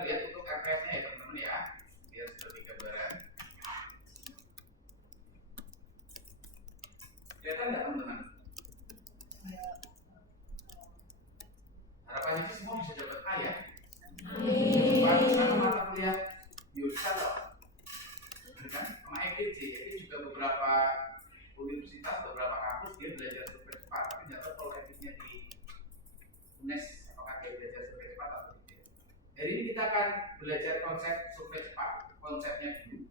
Kita lihat untuk RPS-nya ya teman-teman ya, biar seperti gambaran. Kelihatan nggak teman-teman? Harapannya sih semua bisa dapat A ya. Karena mata kuliah biasa loh, kan? Sama EGC, juga beberapa universitas, beberapa kampus dia belajar super cepat, tapi nggak tahu kalau etiknya di UNES apakah dia belajar super cepat atau tidak. Hari ini kita akan belajar konsep super cepat, konsepnya dulu.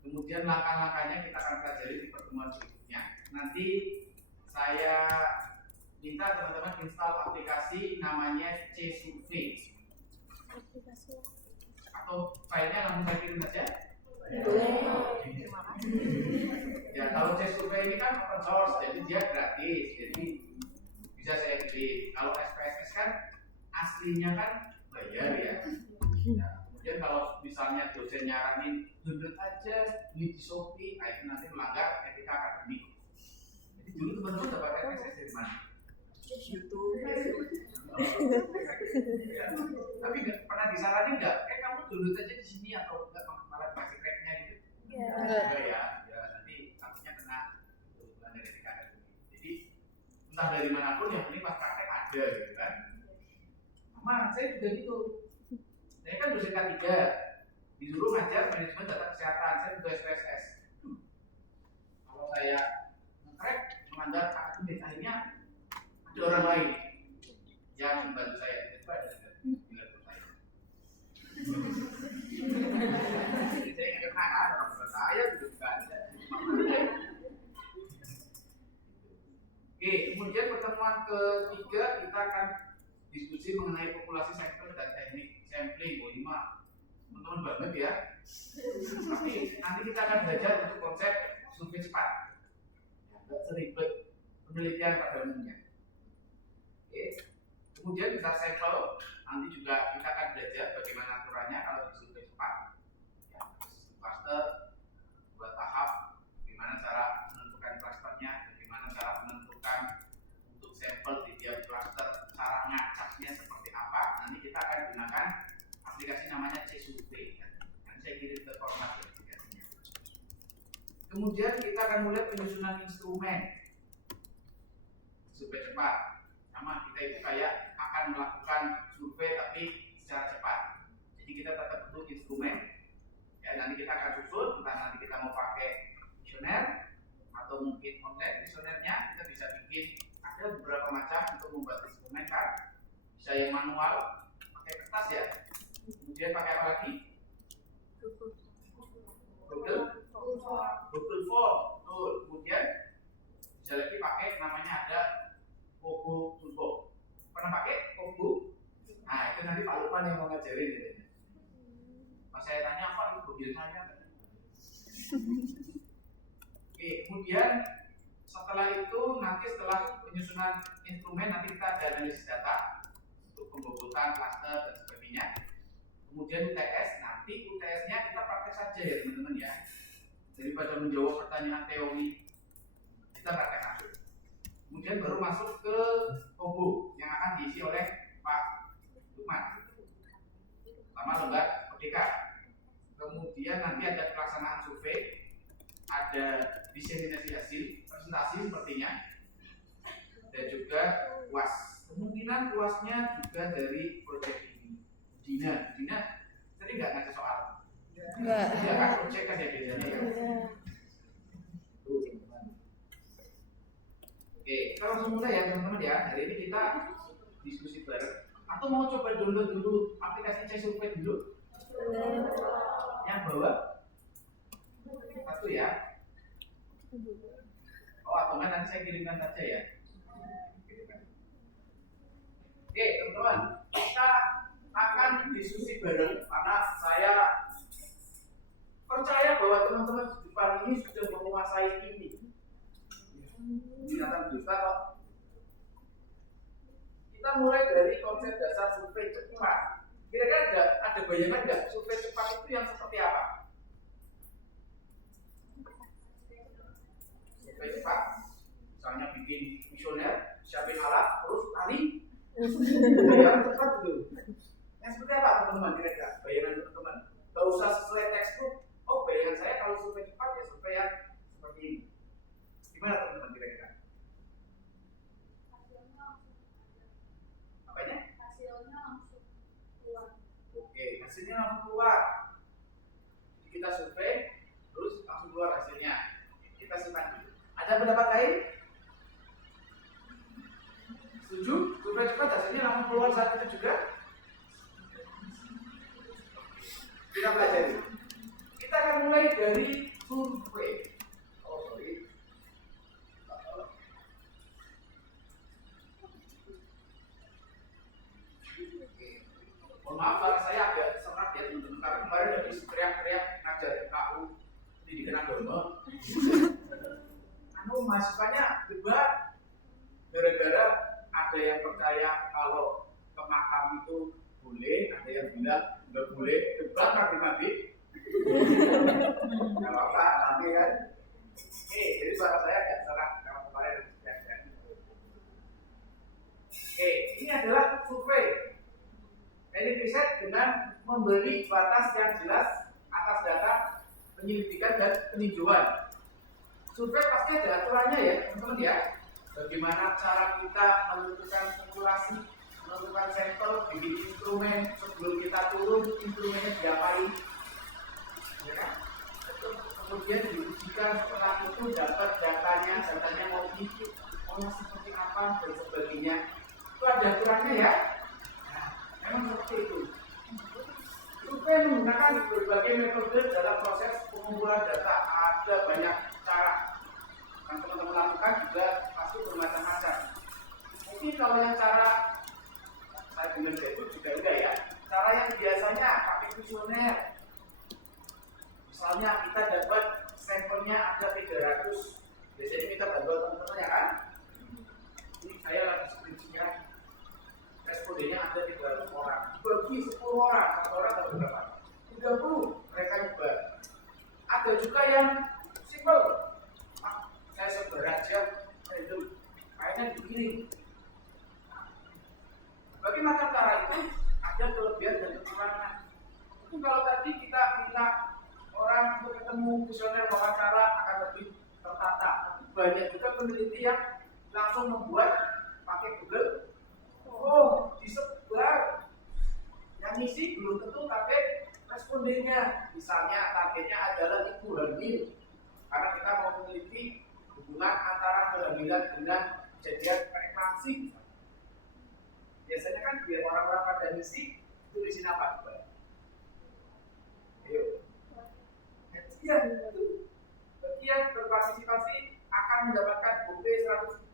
Kemudian langkah-langkahnya kita akan pelajari di pertemuan berikutnya. Nanti saya minta teman-teman install aplikasi namanya C-Survey. Atau filenya langsung saya kirim saja? Ya, kalau C-Survey ini kan open source, jadi dia gratis, jadi bisa saya kirim. Kalau SPSS kan aslinya kan bayar ya. Nah, kemudian kalau misalnya dosen nyaranin download aja, beli di Shopee, itu nanti melanggar etika akademik. Jadi dulu teman-teman dapat SPSS dari mana? YouTube. Ya. Tapi nggak pernah disaranin nggak? Kamu download aja di sini atau nggak malah pakai cracknya gitu? Enggak ya. Ya nanti takutnya kena pelanggaran etika akademik. Jadi entah dari manapun yang penting pas praktek ada gitu kan. Sama saya juga gitu. Saya kan dosen K3, disuruh ngajar manajemen data kesehatan, saya butuh SPSS. Kalau saya nge-crack melanggar akademik, akhirnya ada orang lain yang membantu saya. Itu ada bilang saya. Jadi saya ingat kan orang saya juga ada. Oke, kemudian pertemuan ketiga kita akan diskusi mengenai populasi sampel dan teknik sampling. Teman-teman banget ya. Tapi nanti kita akan belajar untuk konsep survei cepat. Tidak seribet penelitian pada umumnya. Oke. Kemudian besar sampel, nanti juga kita akan belajar bagaimana aturannya kalau di survei cepat. Ya, cluster, 2 tahap, bagaimana cara menentukan clusternya, bagaimana cara menentukan untuk sampel di tiap cluster, cara ngacaknya seperti apa. Nanti kita akan gunakan aplikasi namanya C-Survey. Nanti saya kirim ke format aplikasinya. Kemudian kita akan mulai penyusunan instrumen survei cepat. Sama kita itu kayak akan melakukan survei tapi secara cepat. Jadi kita tetap butuh instrumen. Ya, nanti kita akan susun, entah nanti kita mau pakai kuesioner atau mungkin online kuesionernya kita bisa bikin. Ada beberapa macam untuk membuat instrumen kan. Bisa yang manual, pakai kertas ya. Kemudian pakai apa lagi? Google Form. Betul. Kemudian bisa lagi pakai namanya ada Kobo Turbo. Pernah pakai Kobo? Nah itu nanti Pak Lukman yang mau ngajarin gitu. Pas saya tanya apa itu biasanya? Oke, kemudian setelah itu nanti setelah penyusunan instrumen nanti kita ada analisis data untuk pembobotan klaster dan sebagainya. Kemudian UTS, nanti UTS-nya kita praktek saja ya teman-teman ya. Daripada menjawab pertanyaan teori, kita praktek langsung. Kemudian baru masuk ke Kobo yang akan diisi oleh Pak Lukman sama lembar Merdeka. Kemudian nanti ada pelaksanaan survei, ada diseminasi hasil, presentasi sepertinya, dan juga UAS. Kemungkinan UASnya juga dari proyek ini. Dina tadi nggak ngasih soal? Enggak. Ya kan proyek kan ya biasanya ya. Oke, kita langsung mulai ya teman-teman ya. Hari ini kita diskusi bareng. Atau mau coba download dulu aplikasi C-Survey dulu? Yang bawah? Satu ya. Oh, atau enggak nanti saya kirimkan saja ya. Oke, teman-teman, kita akan diskusi bareng karena saya percaya bahwa teman-teman di depan ini sudah menguasai ini. Binatang juta kok. Kita mulai dari konsep dasar survei cepat. Kira-kira ada bayangan nggak survei cepat itu yang seperti apa? Survei cepat, misalnya bikin kuesioner, siapin alat, terus lari, yang cepat itu. Yang seperti apa teman-teman kira-kira? hasilnya langsung keluar. Kita survei, terus langsung keluar hasilnya. Kita simpan dulu. Ada pendapat lain? Setuju? Survei cepat hasilnya langsung keluar saat itu juga? Kita pelajari. Kita akan mulai dari survei. Maaf kalau saya agak serak ya teman-teman, karena kemarin habis teriak-teriak ngajarin KU pendidikan agama. Masukannya debat gara-gara ada yang percaya kalau ke makam itu boleh, ada yang bilang nggak boleh. Debat mati-mati. Nggak apa-apa, nanti kan. Oke, jadi suara saya agak serak kalau kemarin habis teriak-teriak. Oke, ini adalah survei. Ini riset dengan memberi batas yang jelas atas data penyelidikan dan peninjauan. Survei pasti ada aturannya ya, teman-teman ya. Bagaimana cara kita menentukan populasi, menentukan sampel, bikin instrumen, sebelum kita turun instrumennya diapain, ya kan? Kemudian diujikan, setelah itu dapat datanya mau dikit, mau seperti apa dan sebagainya. Itu ada aturannya ya. Memang seperti itu. Survei menggunakan berbagai metode dalam proses pengumpulan data. Ada banyak cara yang teman-teman lakukan juga pasti bermacam-macam. Mungkin kalau yang cara saya bilang itu juga enggak ya. Cara yang biasanya pakai kuesioner. Misalnya kita dapat sampelnya ada 300. Biasanya kita bantu teman-teman ya kan. Ini saya lagi skripsinya. Respondennya ada 300 orang, bagi 10 orang, 1 orang dapat berapa? 30, mereka nyebar. Ada juga yang simple, saya sebar aja, itu kayaknya dikirim. Bagi macam cara itu ada kelebihan dan kekurangan. Itu kalau tadi kita minta orang untuk ketemu kuesioner wawancara akan lebih tertata. Banyak juga peneliti yang langsung membuat pakai Google. Oh, disebar. Yang ngisi belum tentu target respondennya. Misalnya targetnya adalah ibu hamil. Karena kita mau meneliti hubungan antara kehamilan dengan kejadian preeklampsi. Biasanya kan biar orang-orang pada ngisi, itu ngisi apa? Ayo. Bagi yang berpartisipasi akan mendapatkan bukti 100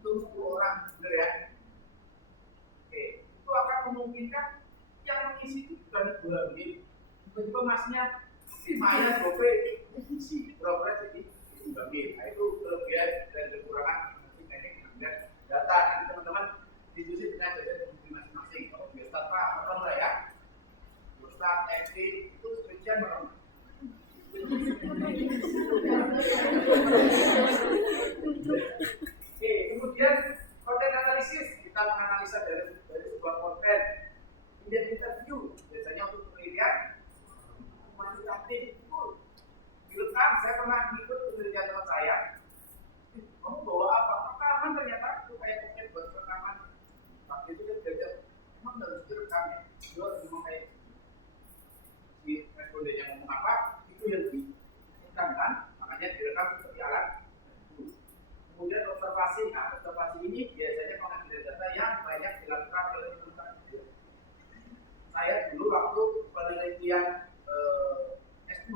untuk 10 orang, benar ya? Itu akan memungkinkan yang mengisi itu bukan ibu hamil, tiba-tiba masnya lumayan gope isi berapa jadi ibu hamil. Nah, itu kelebihan dan kekurangan teknik dan data. Nanti teman-teman diskusi dengan jajan masing-masing. Kalau biasa Pak, orang lah ya, Ustaz, FD itu spesial orang. Oke, kemudian konten analisis, kita menganalisa dari sebuah konten. Kemudian interview, biasanya untuk penelitian kuantitatif itu direkam. Saya pernah ikut penelitian teman saya. Kamu bawa apa? Rekaman ternyata itu kayak konten buat rekaman. Waktu itu dia belajar, emang harus direkam ya. Dia harus ngomong kayak si respondennya ngomong apa, itu yang direkamkan, makanya direkam seperti alat. Kemudian observasi. Nah, observasi ini biasanya pengambilan data yang banyak dilakukan oleh teman-teman. Saya dulu waktu penelitian S2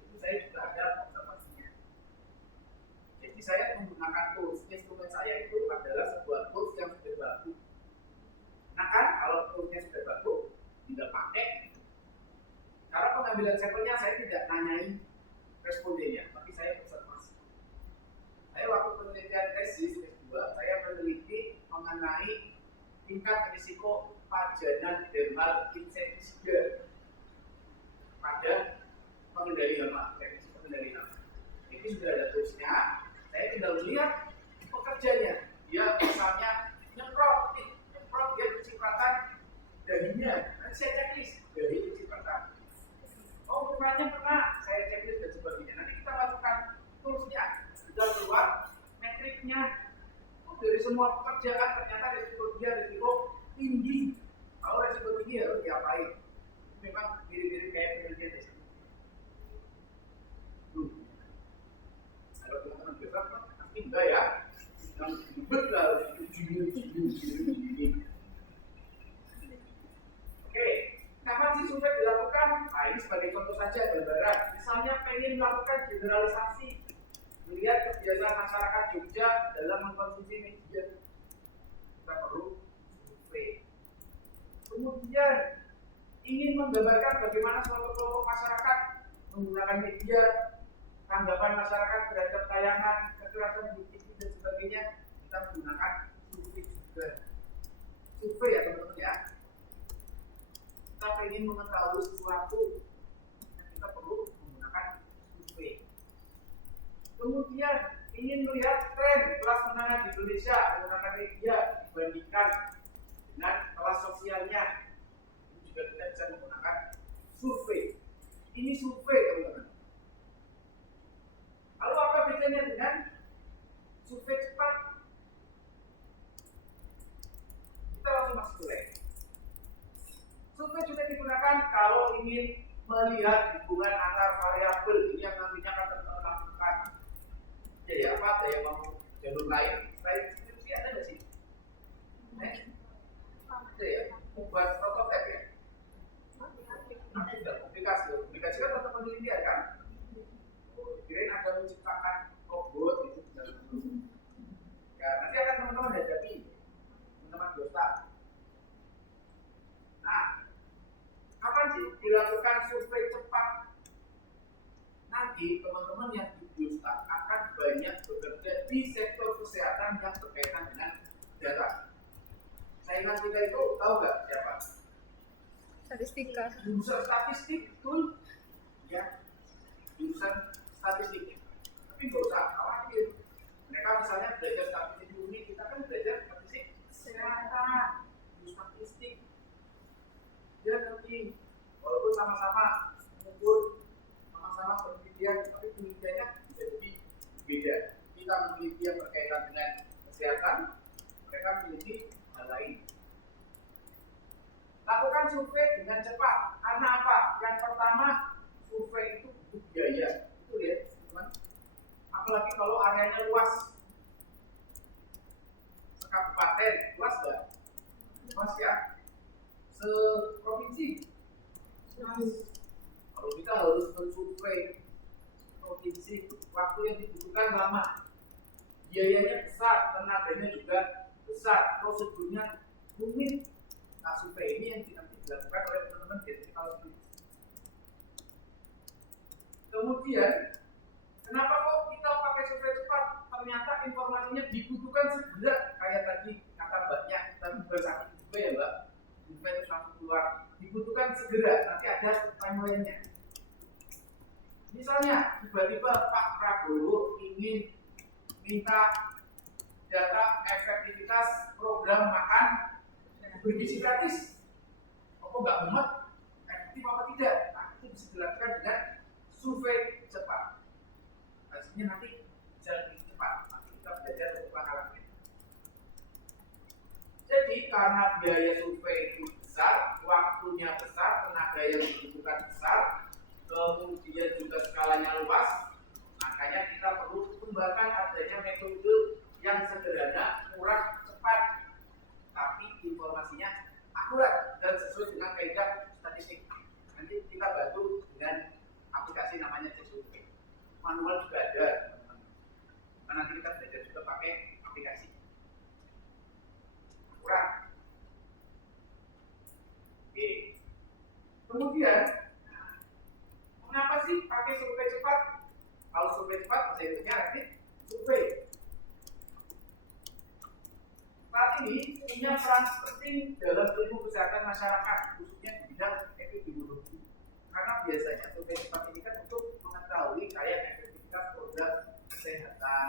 itu saya juga ada observasinya. Jadi saya menggunakan tools. Instrumen saya itu adalah sebuah tools yang sudah baku. Nah kan, kalau toolsnya sudah baku, tidak pakai. Cara pengambilan sampelnya saya tidak nanyain respondennya, tapi saya observasi. Saya waktu penelitian tesis S2, saya meneliti mengenai tingkat risiko pajanan dermal insektisida pada pengendali hama, teknisi pengendali hama. Ini sudah ada toolsnya, saya tinggal lihat pekerjanya. Dia misalnya nyemprot dia kecipratan dahinya. Nanti saya checklist dahi kecipratan. Oh, rumahnya pernah, saya checklist dan sebagainya. Nanti kita masukkan toolsnya, sudah keluar metriknya. Oh, dari semua pekerjaan ternyata risiko dia risiko tinggi. Kalau risiko tinggi harus diapain? mirip-mirip kayak penelitian di sini. Kalau teman-teman besar pasti enggak ya, yang betul ini. Oke, kapan sih survei dilakukan? Nah, ini sebagai contoh saja gambaran. Misalnya pengen melakukan generalisasi, melihat kebiasaan masyarakat Jogja dalam mengkonsumsi media, kita perlu survei. Kemudian ingin menggambarkan bagaimana suatu kelompok masyarakat menggunakan media, tanggapan masyarakat terhadap tayangan, kekerasan di TV dan sebagainya, kita menggunakan survei juga. Survei ya teman-teman ya. Kita ingin mengetahui sesuatu, kita perlu menggunakan survei. Kemudian ingin melihat tren kelas menengah di Indonesia menggunakan media dibandingkan dengan kelas sosialnya, ini juga kita bisa menggunakan survei. Ini survei teman-teman. Lalu apa bedanya dengan survei cepat? Kita langsung masuk ke survei juga digunakan kalau ingin melihat hubungan antar variabel ini yang nantinya akan terlakukan. Jadi apa ada yang mau jalur lain? Selain skripsi ada nggak sih? Ada ya? Membuat prototipe ya? Tidak, publikasi kan tetap penelitian kan? Kirain ada menciptakan robot itu. Ya, nanti akan teman-teman hadapi, teman-teman dosta. Nah, kapan sih dilakukan survei cepat? Nanti teman-teman yang di Biostat akan banyak bekerja di sektor kesehatan yang berkaitan dengan data. Saingan kita itu tahu nggak siapa? Statistika. Jurusan statistik, betul? Ya, jurusan statistik. Tapi nggak usah khawatir. Mereka misalnya belajar statistik murni, kita kan belajar statistik kesehatan, statistik. Dia nanti walaupun sama-sama mengukur, sama-sama penelitian, tapi penelitiannya bisa jadi beda. Kita meneliti yang berkaitan dengan kesehatan, mereka meneliti hal lain. Lakukan survei dengan cepat. Karena apa? Yang pertama, survei itu butuh biaya. Itu lihat, teman. Apalagi kalau areanya luas. Sekabupaten, luas nggak? Luas ya. Seprovinsi. Kalau kita harus mensurvei provinsi, waktu yang dibutuhkan lama, biayanya besar, tenaganya juga besar, prosedurnya rumit. Nah, survei ini yang nanti dilakukan oleh teman-teman vertikal studies. Kemudian, kenapa kok kita pakai survei cepat? Ternyata informasinya dibutuhkan segera, kayak tadi kata Mbaknya, tapi bukan sakit juga ya Mbak. Survei terus langsung keluar, dibutuhkan segera, nanti ada timeline-nya. Misalnya, tiba-tiba Pak Prabowo ingin minta data efektivitas program makan bergizi gratis. Apa nggak mumet? Efektif apa tidak? Nah, itu bisa dilakukan dengan survei cepat. Hasilnya nanti bisa lebih cepat. Nanti kita belajar untuk langkah-langkah. Jadi karena biaya survei itu besar, waktunya besar, tenaga yang dibutuhkan besar, kemudian juga skalanya luas, makanya kita perlu kembangkan adanya metode yang sederhana, murah, cepat, tapi informasinya akurat dan sesuai dengan kaidah statistik. Nanti kita bantu dengan aplikasi namanya CSUP. Manual juga ada, teman-teman. Nah, nanti kita belajar juga pakai aplikasi. Akurat. Oke. Kemudian, mengapa sih pakai survei cepat? Kalau survei cepat, bahasa Inggrisnya nanti survei. Saat ini punya peran penting dalam ilmu kesehatan masyarakat, khususnya di bidang epidemiologi. Karena biasanya survei cepat ini kan untuk mengetahui kayak efektivitas program kesehatan.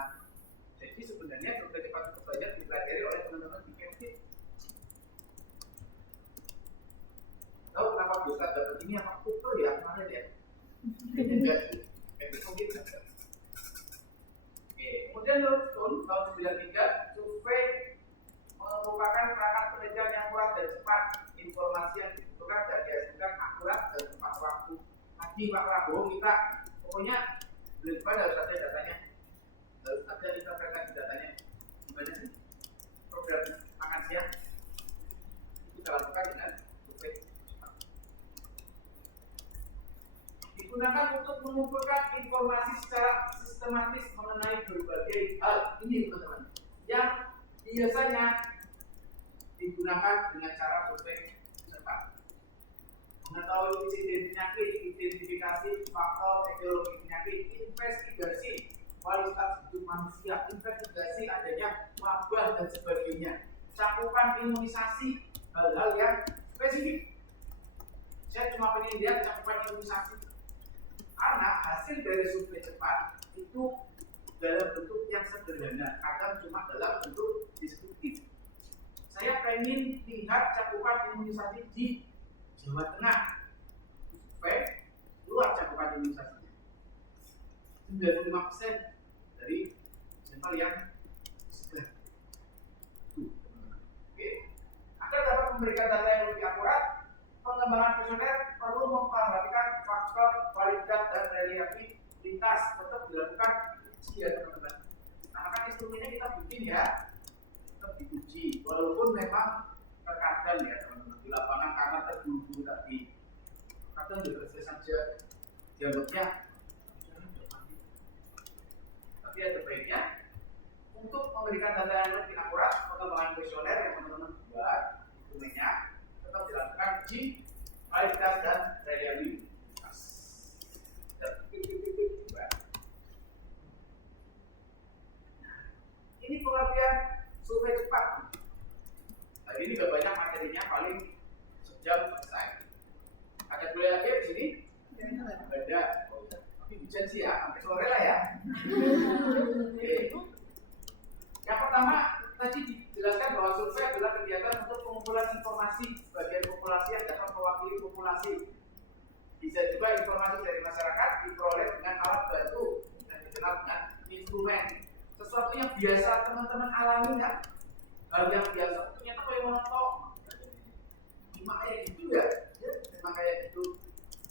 Jadi sebenarnya survei cepat itu banyak dipelajari oleh teman-teman di Kemdikbud. Tahu kenapa Biostat dapat ini apa kultur ya kemarin ya? Jadi mungkin ada. Oke, kemudian menurut tahun 93 survei merupakan perangkat penelitian yang murah dan cepat. Informasi yang dibutuhkan dan dihasilkan akurat dan tepat waktu. di Pak Prabowo minta pokoknya bulan depan harus ada datanya, harus ada interpretasi datanya. Gimana sih program makan siang itu kita lakukan dengan survei cepat. Digunakan untuk mengumpulkan informasi secara sistematis mengenai berbagai hal ini teman-teman yang biasanya digunakan dengan cara survei cepat. Mengetahui insiden penyakit, identifikasi faktor etiologi penyakit, investigasi kualitas hidup manusia, investigasi adanya wabah dan sebagainya, cakupan imunisasi, hal-hal yang spesifik. Saya cuma pengen lihat cakupan imunisasi karena hasil dari survei cepat itu dalam bentuk yang sederhana, kadang cuma dalam bentuk deskriptif. Saya pengen lihat cakupan imunisasi di Jawa Tengah, supaya keluar cakupan imunisasinya 95% dari sampel yang sudah. Oke. Agar dapat memberikan data yang lebih akurat, pengembangan kuesioner perlu memperhatikan faktor kualitas dan reliabilitas. Tetap dilakukan uji ya teman-teman. Karena kan instrumennya kita bikin ya, tetap diuji. Walaupun memang terkadang ya teman-teman di lapangan karena terburu-buru tadi, kadang juga selesai saja jawabnya. Tapi ada baiknya untuk memberikan data yang lebih akurat, pengembangan kuesioner yang teman-teman buat instrumennya tetap dilakukan uji kualitas dan reliabilitas. Ini pengertian survei cepat. Hari ini gak banyak materinya, paling sejam selesai. Ada boleh lagi di sini? Ada. Oh, tapi hujan sih ya, sampai sore lah ya. Oke. Yang pertama tadi dijelaskan bahwa survei adalah kegiatan untuk pengumpulan informasi bagian populasi yang dapat mewakili populasi. Bisa juga informasi dari masyarakat diperoleh dengan alat bantu yang dikenal dengan instrumen. Sesuatu yang biasa teman-teman alami ya. Hal yang biasa ternyata kayak menonton cuma kayak gitu ya, memang kayak gitu.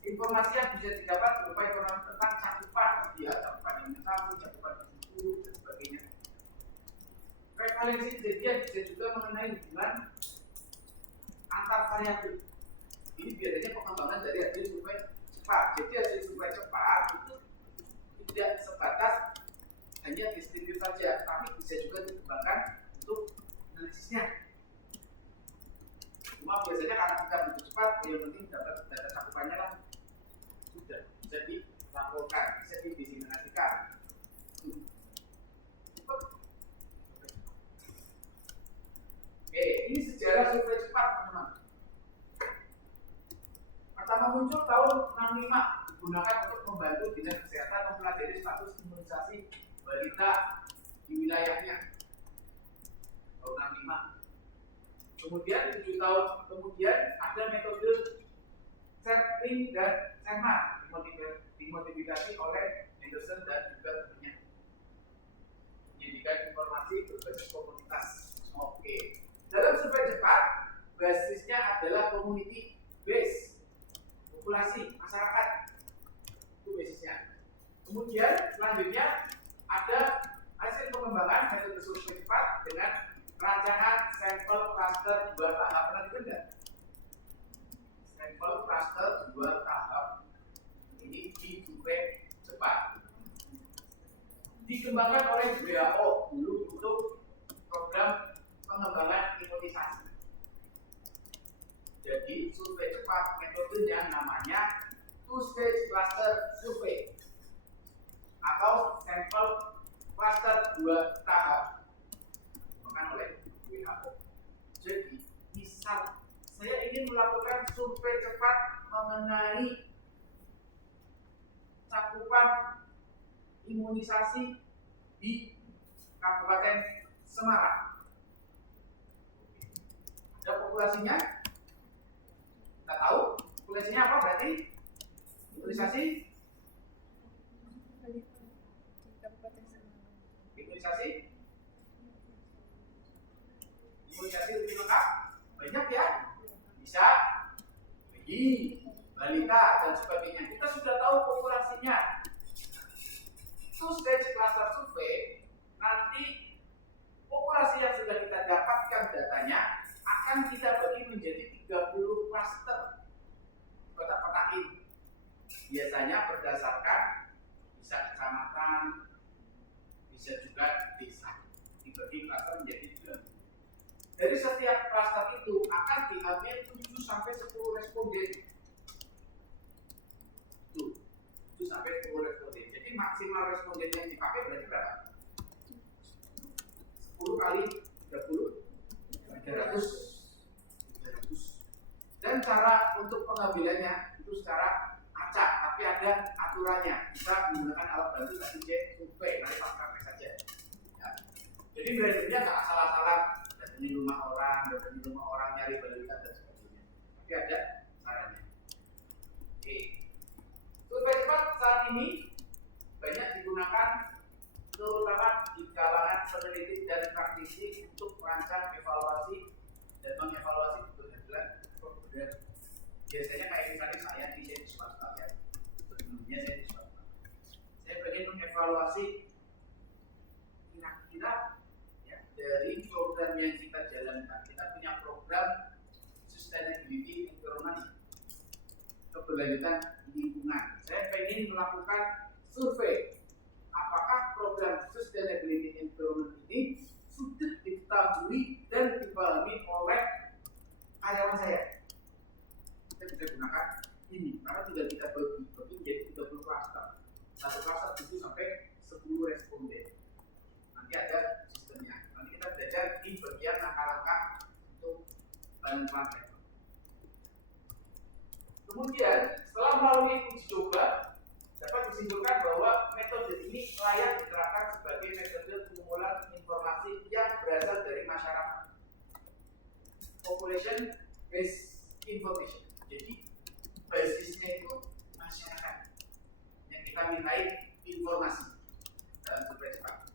Informasi yang bisa didapat berupa informasi tentang cakupan ya, cakupan imunisasi, cakupan suhu dan sebagainya. Prevalensi kejadian bisa juga mengenai hubungan antar variabel. Ini biasanya pengembangan dari hasil survei cepat. Jadi hasil survei cepat itu tidak sebatas hanya deskriptif saja, tapi bisa juga dikembangkan untuk analisisnya. Cuma biasanya karena kita butuh cepat, yang penting dapat data cakupannya lah, sudah bisa dilaporkan, bisa didiseminasikan. Oke, ini sejarah survei cepat teman-teman. Pertama muncul tahun 65, digunakan untuk membantu dinas kesehatan mempelajari status imunisasi balita di wilayahnya. Tahun 65. Kemudian 7 tahun kemudian ada metode sampling dan SEMA dimodifikasi oleh Henderson dan juga tentunya menjadikan informasi berbasis komunitas. Oke. Dalam survei cepat basisnya adalah community base, populasi masyarakat itu basisnya. Kemudian selanjutnya ada hasil pengembangan metode survei cepat dengan rancangan sampel cluster 2 tahap. Pernah dengar? Sampel cluster 2 tahap ini di survei cepat dikembangkan oleh WHO dulu untuk program pengembangan imunisasi. Jadi survei cepat metodenya namanya two stage cluster survey atau sampel cluster 2 tahap dikembangkan oleh WHO. Jadi misal saya ingin melakukan survei cepat mengenai cakupan imunisasi di Kabupaten Semarang. Ada populasinya? Kita tahu populasinya apa berarti? Imunisasi? Imunisasi? Imunisasi lebih lengkap? Banyak ya? Bisa bagi balita dan sebagainya. Kita sudah tahu populasinya. Two stage cluster survey, nanti populasi yang sudah kita dapatkan datanya akan kita bagi menjadi 30 cluster. Kotak-kotakin. Biasanya berdasarkan bisa kecamatan, bisa juga desa. Dibagi cluster menjadi 30. Dari setiap cluster itu akan diambil 7 sampai 10 responden. 7 sampai 10 responden. Jadi maksimal responden yang dipakai berarti berapa? 10 kali 30, 300. Dan cara untuk pengambilannya itu secara acak, tapi ada aturannya. Kita menggunakan alat bantu tadi cek survei, nanti Pak praktek saja. Ya. Jadi brainnya nggak asal-asalan datangin rumah orang nyari balikan dan sebagainya. Tapi ada caranya. Oke. Survei cepat saat ini banyak digunakan terutama di kalangan peneliti dan praktisi untuk merancang evaluasi dan mengevaluasi keberhasilan program. Biasanya kayak misalnya saya di swasta ya, sebelumnya saya di swasta. Saya pengen mengevaluasi kira-kira ya, dari program yang kita jalankan. Kita punya program sustainability environment, keberlanjutan lingkungan. Saya pengen melakukan survei. Apakah program sustainability environment ini sudah diketahui dan dipahami oleh karyawan saya? Kita bisa gunakan ini, karena tidak kita bagi menjadi 30 cluster. Satu cluster itu sampai 10 responden. Nanti ada sistemnya. Nanti kita belajar di bagian langkah-langkah untuk bantuan sektor. Kemudian setelah melalui uji coba, dapat disimpulkan bahwa metode ini layak diterapkan sebagai metode pengumpulan informasi yang berasal dari masyarakat. Population based information. Jadi basisnya itu masyarakat yang kita mintai informasi dalam survei cepat.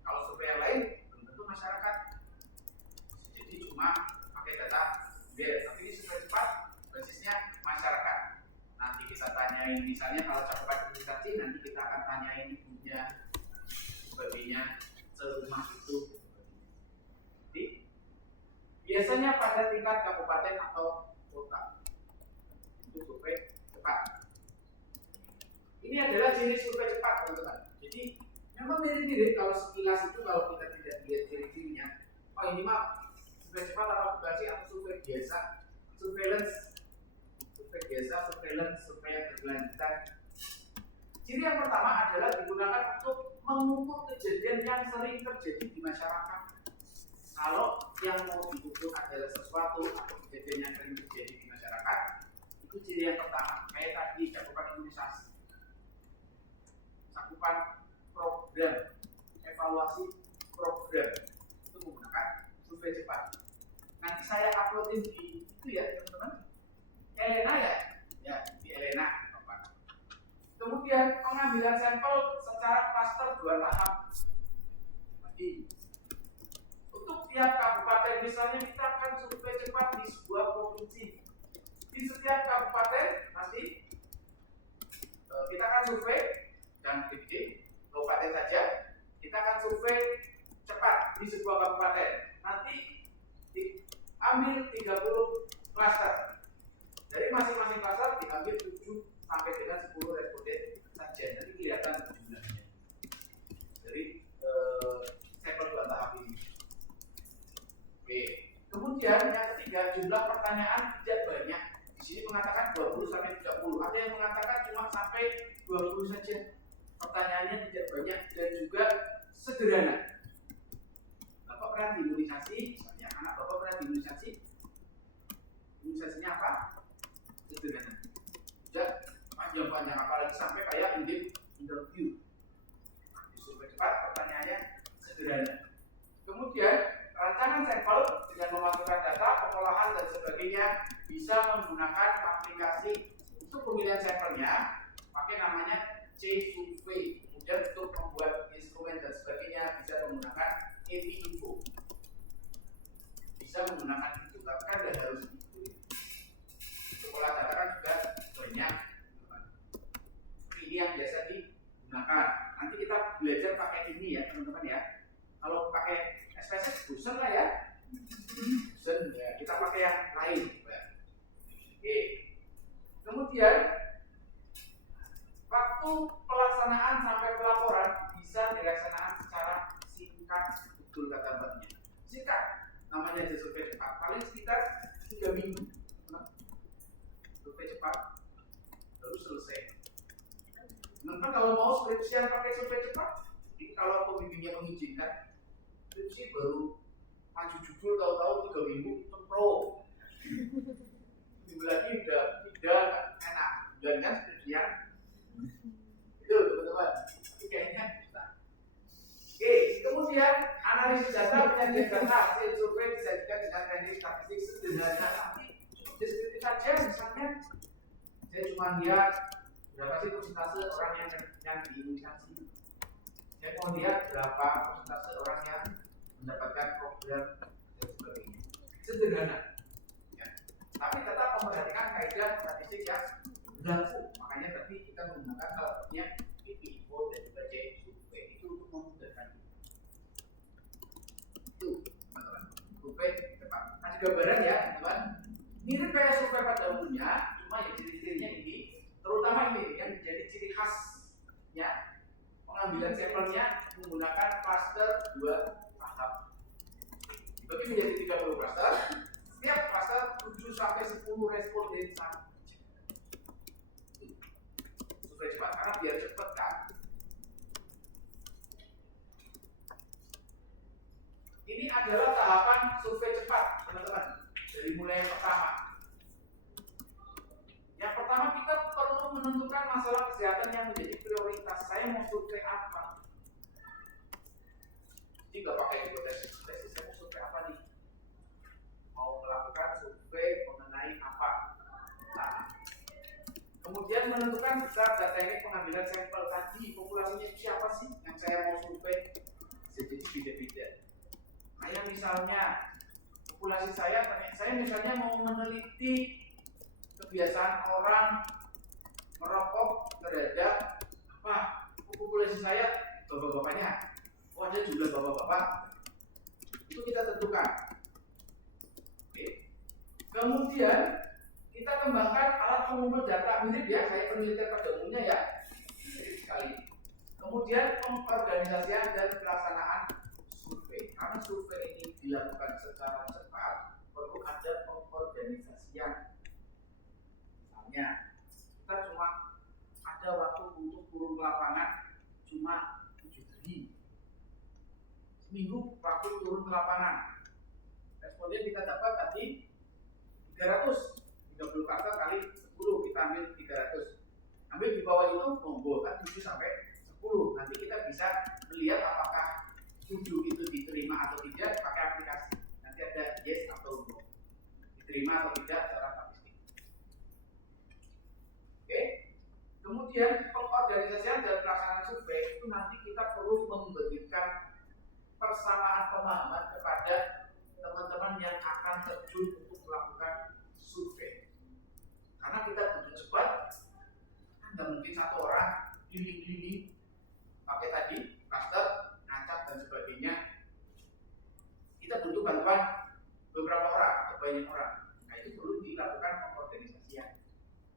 Kalau survei yang lain belum tentu masyarakat. Jadi cuma pakai data biar, tapi ini survei cepat basisnya masyarakat. Nanti kita tanyain, misalnya kalau cakupan imunisasi, nanti kita akan tanyain ibunya, sebagainya, serumah itu. Jadi, biasanya pada tingkat kabupaten atau kota untuk survei cepat. Ini adalah jenis survei cepat, teman-teman. Jadi, memang mirip-mirip kalau sekilas itu kalau kita tidak lihat ciri-cirinya. Oh ini mah survei cepat atau bukan sih atau survei biasa? Surveillance survei yang berkelanjutan. Ciri yang pertama adalah digunakan untuk mengukur kejadian yang sering terjadi di masyarakat. Kalau yang mau diukur adalah sesuatu atau kejadian yang sering terjadi di masyarakat, itu ciri yang pertama. Kayak tadi cakupan imunisasi, cakupan program, evaluasi program, itu menggunakan survei cepat. Nanti saya uploadin di itu ya teman-teman. Elena ya di Elena. Kemudian pengambilan sampel secara klaster 2 tahap. Lagi untuk tiap kabupaten, misalnya kita akan survei cepat di sebuah provinsi. Di setiap kabupaten nanti kita akan survei dan gede kabupaten saja. Kita akan survei cepat di sebuah kabupaten. Nanti diambil 30 klaster. Dari masing-masing klaster diambil 7 sampai dengan 10 responden saja. Nanti kelihatan jumlahnya dari sampel 2 tahap ini. Oke. Kemudian yang ketiga, jumlah pertanyaan tidak banyak. Di sini mengatakan 20 sampai 30. Ada yang mengatakan cuma sampai 20 saja. Pertanyaannya tidak banyak dan juga sederhana. Bapak pernah diimunisasi, misalnya anak Bapak pernah diimunisasi. Imunisasinya apa? Sederhana. Tidak panjang-panjang, apalagi sampai kayak interview. Di survei cepat pertanyaannya sederhana. Kemudian rancangan sampel dengan memasukkan data, pengolahan dan sebagainya bisa menggunakan aplikasi untuk pemilihan sampelnya pakai namanya C-Survey. Kemudian untuk membuat instrumen dan sebagainya bisa menggunakan AV-Info. Bisa menggunakan itu, tapi kan tidak harus itu. Untuk olah data kan juga banyak. namanya aja survei cepat, paling sekitar 3 minggu. Survei cepat baru selesai. Teman-teman kalau mau skripsian pakai survei cepat, ini kalau pembimbingnya mengizinkan, skripsi baru maju judul tahu-tahu 3 minggu pro. Minggu lagi udah tidak enak, dan kan skripsian itu teman-teman. Tapi kayaknya bisa. Oke, kemudian analisis data, penyajian data, hasil survei disajikan dengan teknik statistik sederhana, tapi cukup deskriptif saja. Misalnya, saya cuma lihat berapa sih persentase orang yang diimunisasi. Saya mau lihat berapa persentase orang yang mendapatkan program dan sebagainya. Sederhana. Ya. Tapi tetap memperhatikan kaidah statistik yang berlaku. Makanya tadi kita menggunakan salah satunya IPO dan juga survei itu untuk memudahkan itu, teman-teman. Survei cepat. Kasih gambaran ya, teman-teman. Mirip kayak survei pada umumnya, cuma ya ciri-cirinya ini, terutama ini yang menjadi ciri khasnya pengambilan sampelnya menggunakan cluster 2 tahap. Dibagi menjadi 30 cluster. Setiap cluster 7 sampai 10 responden saja. Survei cepat karena biar cepat kan. Ini adalah tahapan survei cepat, teman-teman. Dari mulai yang pertama. Yang pertama kita perlu menentukan masalah kesehatan yang menjadi prioritas. Saya mau survei apa? Jadi nggak pakai hipotesis. Saya mau survei apa nih? Mau melakukan survei mengenai apa? Nah, kemudian menentukan besar dan teknik pengambilan sampel tadi. Populasinya siapa sih yang saya mau survei? Jadi beda-beda. Kayak misalnya populasi saya misalnya mau meneliti kebiasaan orang merokok terhadap apa? Populasi saya bapak-bapaknya. Oh ada jumlah bapak-bapak. Itu kita tentukan. Oke. Kemudian kita kembangkan alat pengumpul data mirip ya, saya penelitian pada umumnya ya, mirip sekali. Kemudian pengorganisasian dan pelaksanaan survei. Karena survei ini dilakukan secara cepat, perlu ada pengorganisasian. Misalnya, kita cuma ada waktu untuk turun ke lapangan cuma 7 hari. Seminggu waktu turun ke lapangan. Responden kita dapat tadi 300. 30 cluster kali 10 kita ambil 300. Ambil di bawah itu monggo kan 7 sampai 10. Nanti kita bisa melihat apakah 7 itu diterima atau tidak pakai aplikasi. Nanti ada yes atau no. Diterima atau tidak secara statistik. Oke. Kemudian pengorganisasian dan pelaksanaan survei itu nanti kita perlu memberikan persamaan pemahaman kepada teman-teman yang akan terjun untuk melakukan survei. Karena kita butuh cepat, nggak mungkin satu orang keliling-keliling pakai tadi cluster, ngacak dan sebagainya. Kita butuh bantuan beberapa orang atau banyak orang. Nah itu perlu dilakukan pengorganisasian.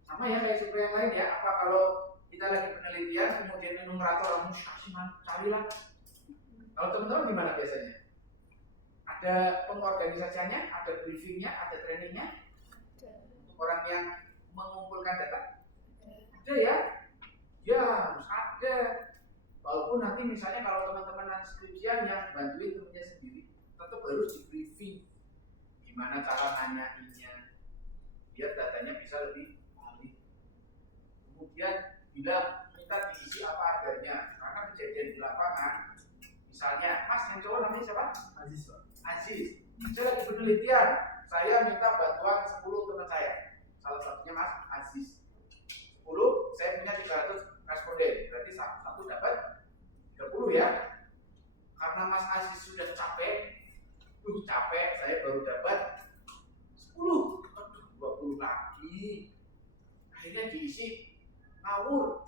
Sama ya kayak survei yang lain ya. Apa kalau kita lagi penelitian kemudian enumerator musyaksiman carilah. Kalau teman-teman gimana biasanya? Ada pengorganisasiannya, ada briefingnya, ada trainingnya untuk orang yang mengumpulkan data. Ada ya? Ya harus ada. Walaupun nanti misalnya kalau teman-teman skripsian yang bantuin temennya sendiri, tetap harus di briefing. Gimana cara nanyainnya, biar datanya bisa lebih valid. Kemudian bila kita diisi apa adanya, karena kejadian di lapangan, misalnya, Mas yang cowok namanya siapa? Aziz. Aziz. Saya lagi penelitian, saya minta bantuan 10 teman saya. Salah satunya Mas Aziz. 10, saya punya 300 responden. Berarti satu dapat 30 ya. Karena Mas Aziz sudah capek, saya baru dapat 10, 20 lagi. Akhirnya diisi ngawur.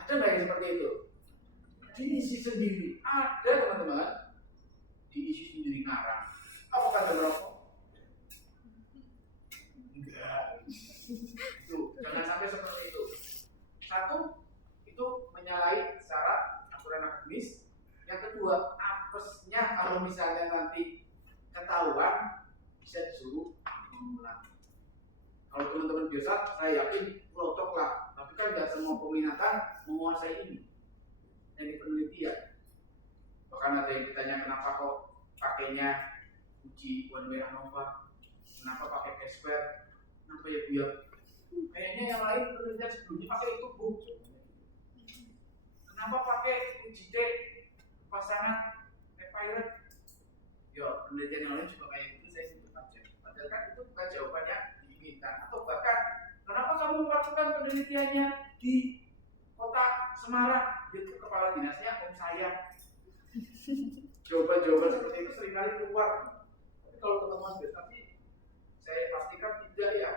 Ada nggak yang seperti itu? Diisi sendiri. Ada teman-teman. Diisi sendiri ngarang. Apakah ada merokok? Enggak. Itu jangan sampai seperti itu. Satu, itu menyalahi secara aturan akademis. Yang kedua, apesnya kalau misalnya nanti kata ketahuan bisa disuruh mengulang. Kalau teman-teman biasa, saya yakin lotok lah. Tapi kan nggak semua peminatan menguasai ini. Ini penelitian. Bahkan ada yang ditanya kenapa kok pakainya uji one way ANOVA, kenapa pakai Casper, kenapa ya Bu ya? Kayaknya yang lain penelitian sebelumnya pakai itu Bu. Kenapa pakai uji T pasangan Pirate? Ya penelitian yang lain juga kayak gitu, saya sebut aja. Padahal kan itu bukan jawaban yang diinginkan. Atau bahkan kenapa kamu melakukan penelitiannya di kota Semarang? Itu kepala dinasnya om saya. Jawaban-jawaban seperti itu seringkali keluar. Tapi kalau teman-teman tapi saya pastikan tidak ya.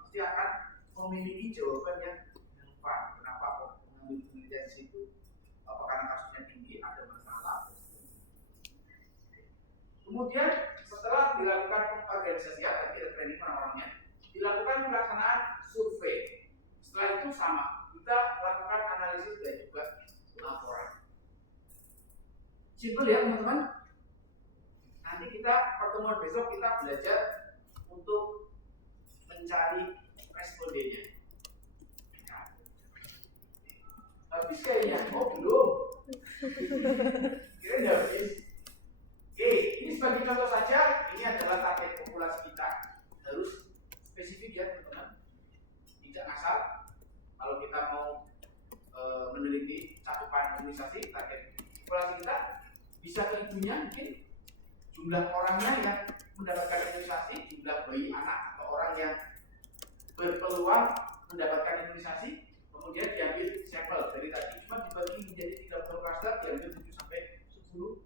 Pasti akan memiliki jawaban yang relevan. Kenapa kok mengambil penelitian di situ? Apa karena kasusnya tinggi, ada masalah? Kemudian setelah dilakukan pengorganisasian, tadi training orang-orangnya, dilakukan pelaksanaan survei. Setelah itu sama, kita lakukan analisis dan juga laporan. Simpel ya teman-teman. Nanti kita pertemuan besok kita belajar untuk mencari respondennya. Habis kayaknya, oh belum. Kira udah habis. Oke, ini sebagai contoh saja. Ini adalah target populasi kita. Harus spesifik ya teman-teman. Tidak asal. Kalau kita mau meneliti cakupan imunisasi, target populasi kita bisa ke ibunya mungkin jumlah orangnya yang mendapatkan imunisasi, jumlah bayi anak atau orang yang berpeluang mendapatkan imunisasi, kemudian diambil sampel dari tadi cuma dibagi menjadi 30 klaster, diambil 7 sampai 10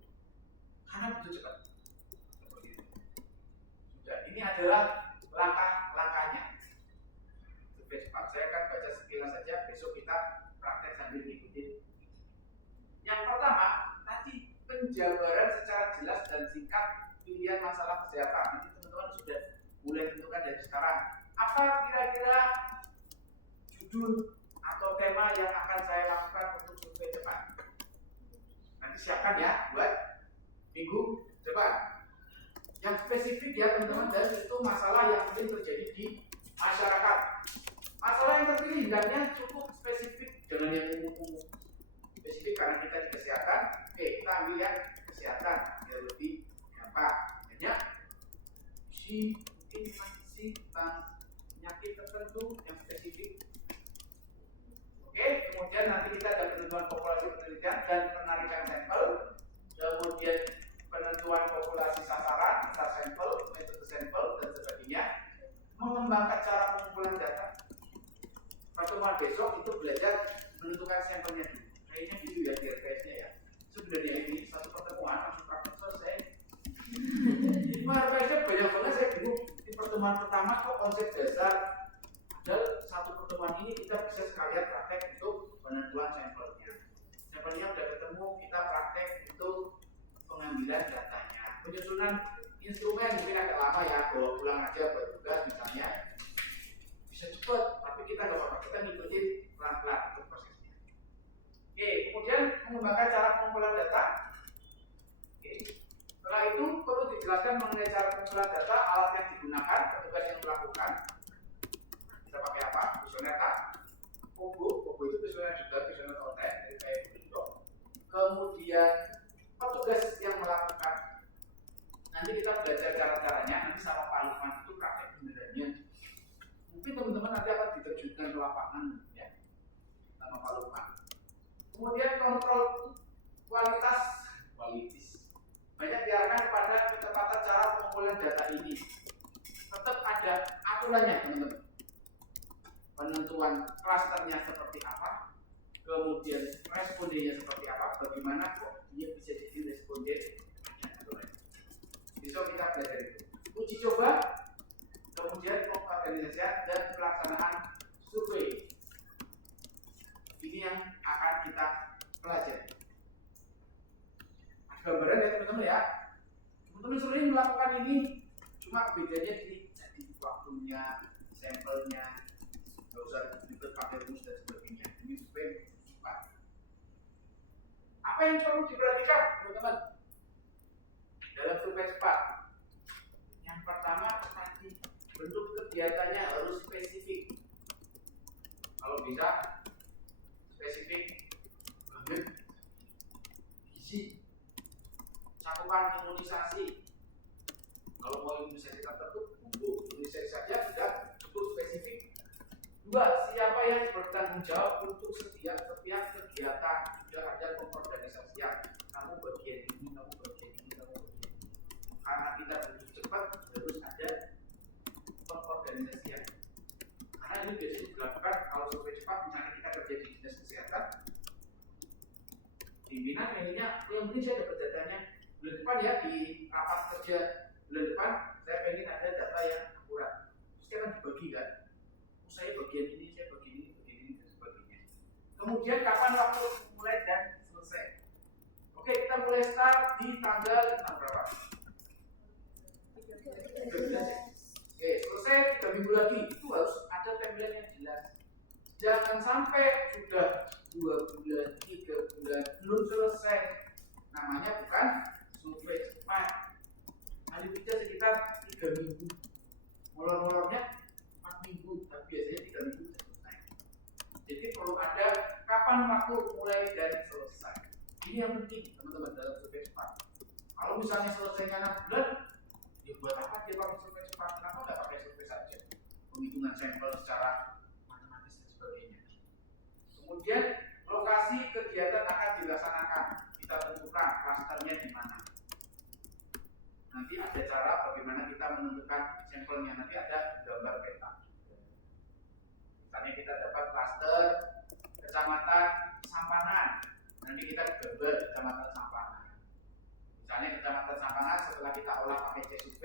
karena begitu cepat. Seperti itu. Sudah, ini adalah langkah-langkahnya. Lebih cepat, saya akan baca sekilas saja, besok kita praktek sambil ikutin. Yang pertama, tadi penjabaran secara jelas dan singkat pilihan masalah kesehatan. Nanti teman-teman sudah mulai tentukan dari sekarang. Apa kira-kira judul atau tema yang akan saya lakukan untuk survei depan? Nanti siapkan ya buat minggu depan. Yang spesifik ya teman-teman, dan itu masalah yang sering terjadi di masyarakat. Masalah yang terpilih hendaknya cukup spesifik, jangan yang umum-umum. Spesifik karena kita di kesehatan. Oke, kita ambil yang kesehatan biar lebih gampang. Banyak mungkin masih tentang penyakit tertentu yang spesifik. Oke, kemudian nanti kita ada penentuan populasi penelitian dan penarikan sampel, kemudian penentuan populasi sasaran, besar sampel, metode sampel dan sebagainya. Mengembangkan cara pengumpulan data. Pertemuan besok itu belajar menentukan sampelnya dulu. Kayaknya gitu ya di RPS-nya ya. Sebenarnya ini satu pertemuan langsung praktek selesai. RPS-nya banyak banget, saya bingung. Di pertemuan pertama kok konsep dasar. Padahal satu pertemuan ini kita bisa sekalian praktek untuk penentuan sampelnya. Sampelnya udah ketemu, kita praktek untuk pengambilan datanya. Penyusunan instrumen mungkin agak lama ya, bawa pulang aja buat tugas misalnya. Bisa cepat, tapi kita nggak apa-apa, kita ngikutin pelan-pelan untuk prosesnya. Oke, kemudian mengembangkan cara pengumpulan data. Oke. Setelah itu perlu dijelaskan mengenai cara pengumpulan data, alat yang digunakan, petugas yang melakukan. Kita pakai apa? Kuesioner kan? Kobo itu kuesioner juga, kuesioner konten dari kayak begitu. Kemudian petugas yang melakukan. Nanti kita belajar cara-caranya, nanti sama Pak Lukman itu praktek benerannya. Mungkin teman-teman nanti akan diterjunkan ke lapangan ya, sama Pak Lukman. Kemudian kontrol kualitas. Banyak diarahkan kepada ketepatan cara pengumpulan data ini. Tetap ada aturannya teman-teman. Penentuan klasternya seperti apa, kemudian respondennya seperti apa, bagaimana kok dia bisa jadi responden. Besok kita belajar itu. Uji coba, kemudian pengorganisasian dan pelaksanaan survei. Ini yang akan kita pelajari. Gambaran ya teman-teman ya. Teman-teman sering melakukan ini, cuma bedanya di waktunya, sampelnya, nggak usah ribet pakai rumus dan sebagainya. Ini supaya cepat. Apa yang perlu diperhatikan teman-teman dalam survei cepat? bentuk kegiatannya harus spesifik. Kalau bisa spesifik banget, gizi, cakupan imunisasi. Kalau mau imunisasi tertentu, monggo imunisasi saja sudah cukup spesifik. 2. Siapa yang bertanggung jawab untuk setiap kegiatan? Sudah ada pengorganisasian. Kamu bagian ini, kamu bagian ini, kamu bagian ini. Karena kita butuh cepat, harus ada pengorganisasian. Karena ini biasanya dilakukan kalau survei cepat, misalnya kita kerja di dinas kesehatan, pimpinan ininya, yang penting saya dapat datanya bulan depan ya, di rapat kerja bulan depan saya pengen ada data yang akurat. Terus kita kan dibagi kan, saya bagian ini, saya bagian ini, dan sebagainya. Kemudian kapan waktu mulai dan selesai? Oke, kita mulai start di tanggal berapa? 13. Oke, selesai 3 minggu lagi. Itu harus ada timeline yang jelas. Jangan sampai sudah 2 bulan, 3 bulan belum selesai. Namanya bukan survei cepat. Paling tidak sekitar 3 minggu. Molor-molornya 4 minggu, tapi biasanya 3 minggu sudah selesai. Jadi perlu ada kapan waktu mulai dan selesai. Ini yang penting teman-teman dalam survei cepat. Kalau misalnya selesainya 6 bulan, ya buat apa dia pakai survei cepat? Kenapa nggak pakai survei saja? Penghitungan sampel secara matematis dan sebagainya. Kemudian lokasi kegiatan akan dilaksanakan. Kita tentukan klasternya di mana. Nanti ada cara bagaimana kita menentukan sampelnya. Nanti ada gambar peta. Misalnya kita dapat klaster kecamatan Sampanan. Nanti kita gambar kecamatan Sampanan. Misalnya kecamatan Sampanan setelah kita olah pakai CSUV,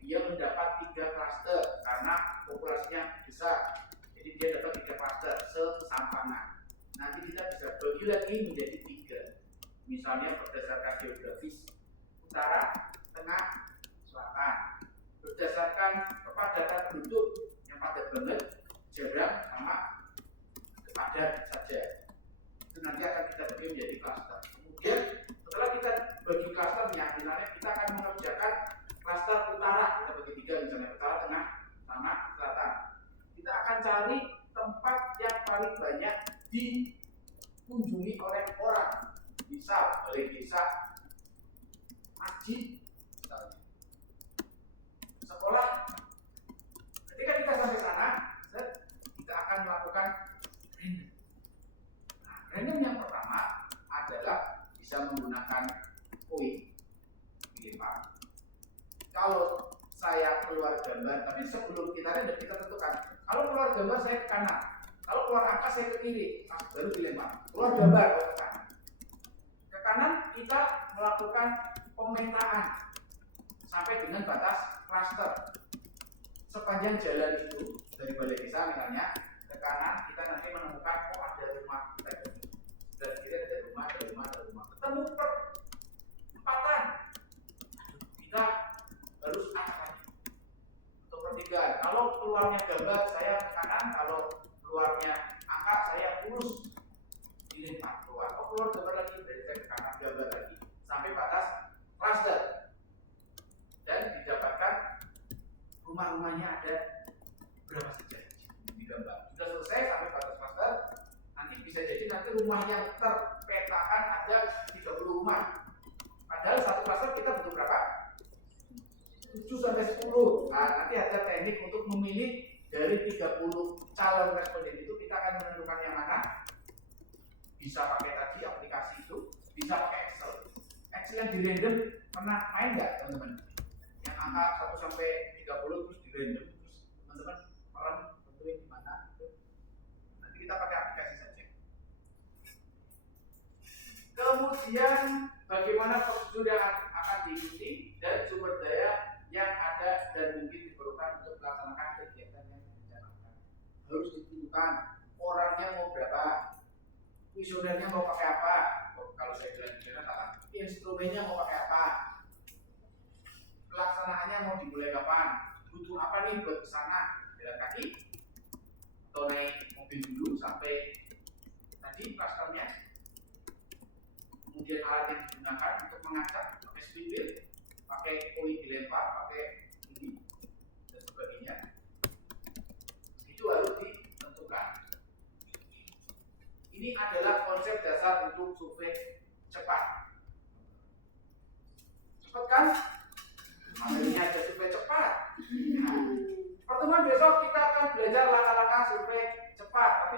dia mendapat 3 klaster karena populasinya besar. Jadi dia dapat 3 klaster se-Sampanan. Nanti kita bisa bagi lagi menjadi 3. Misalnya berdasarkan geografis utara, tengah, selatan. Berdasarkan kepadatan penduduk yang padat banget, jarang sama padat saja. Itu nanti akan kita bagi menjadi klaster. Kemudian setelah kita bagi klasternya, misalnya kita akan mengerjakan klaster utara, kita bagi 3 misalnya utara, tengah, sama selatan. Kita akan cari tempat yang paling banyak dikunjungi oleh orang. Misal balai desa, masjid, misalnya sekolah. Ketika kita sampai sana, kita akan melakukan random. Nah, random yang pertama adalah bisa menggunakan koin dilempar. Kalau saya keluar gambar, tapi sebelum kita random kita tentukan. Kalau keluar gambar saya ke kanan, kalau keluar angka saya ke kiri, baru dilempar. Keluar gambar ke kanan. Ke kanan kita melakukan pemetaan sampai dengan batas klaster. Sepanjang jalan itu dari balai desa misalnya ke kanan kita nanti menemukan ada rumah kita ini. Dan kiri ada rumah. Ketemu perempatan. Kita harus angka untuk pertigaan. Kalau keluarnya gambar saya ke kanan, kalau keluarnya angka saya urus dilempar keluar. Kalau keluar gambar lagi berarti saya ke kanan gambar lagi sampai batas cluster dan didapatkan rumah-rumahnya ada berapa saja di gambar. Sudah selesai sampai batas cluster, nanti bisa jadi nanti rumah yang terpetakan ada 30 rumah. Padahal satu cluster kita butuh berapa? 7 sampai 10. Nah, nanti ada teknik untuk memilih dari 30 calon responden itu kita akan menentukan yang mana. Bisa pakai tadi aplikasi itu, bisa pakai Excel. Excel yang di random pernah main nggak teman-teman? Yang angka 1 sampai 30 terus di random terus teman-teman orang tentuin di mana. Nanti kita pakai aplikasi saja. Kemudian bagaimana prosedur yang akan diikuti dan sumber daya yang ada dan mungkin diperlukan untuk melaksanakan kegiatan yang direncanakan. Harus ditentukan orangnya mau berapa, kuesionernya mau pakai apa. Kalau saya bilang kuesioner salah, instrumennya mau pakai apa, pelaksanaannya mau dimulai kapan, butuh apa nih buat kesana, jalan kaki atau naik mobil dulu sampai tadi klasternya. Kemudian alat yang digunakan untuk mengacak, pakai spindle, pakai koin dilempar, pakai ini dan sebagainya.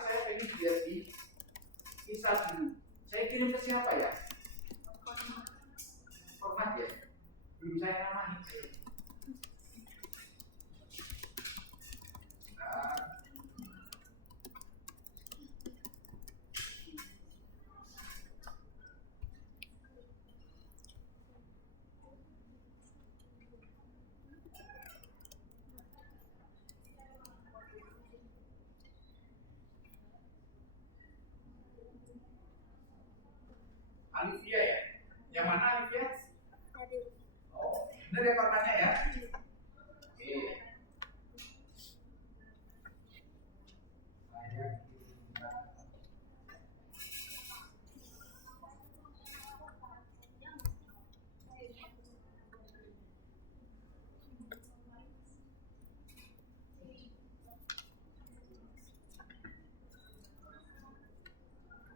saya pengen dia di kisah dulu. Saya kirim ke siapa ya? Format ya? Belum saya namanya. Nah, Alivia ya? Yang mana Alivia? Adil. Oh, benar ya Pak?